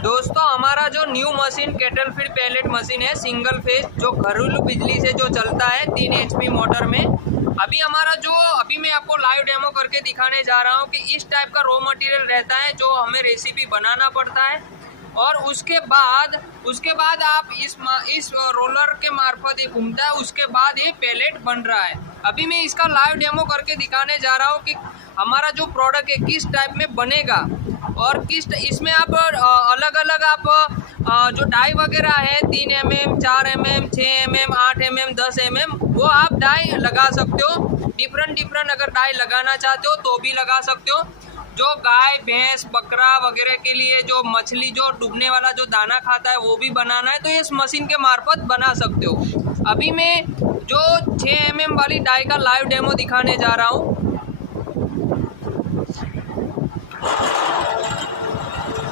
दोस्तों हमारा जो new machine cattle feed pellet machine है सिंगल फेज जो घरेलू बिजली से जो चलता है 3 HP मोटर में। अभी मैं आपको लाइव डेमो करके दिखाने जा रहा हूँ कि इस टाइप का रॉ मटेरियल रहता है जो हमें रेसिपी बनाना पड़ता है और उसके बाद आप इस रोलर के मार्फत ये घूमता है, उसके बाद ये पैलेट बन रहा है। अभी मैं इसका लाइव डेमो करके दिखाने जा रहा हूँ कि हमारा जो प्रोडक्ट है किस टाइप में बनेगा और किस इसमें आप अलग अलग आप जो डाई वगैरह है 3 mm, 4 mm, 6 mm, 8 mm, 10 mm वो आप डाई लगा सकते हो। डिफरेंट अगर डाई लगाना चाहते हो तो भी लगा सकते हो। जो गाय भैंस बकरा वगैरह के लिए जो मछली जो डूबने वाला जो दाना खाता है वो भी बनाना है तो इस मशीन के मार्फत बना सकते हो। अभी मैं जो 6 mm वाली डाई का लाइव डेमो दिखाने जा रहा हूँ।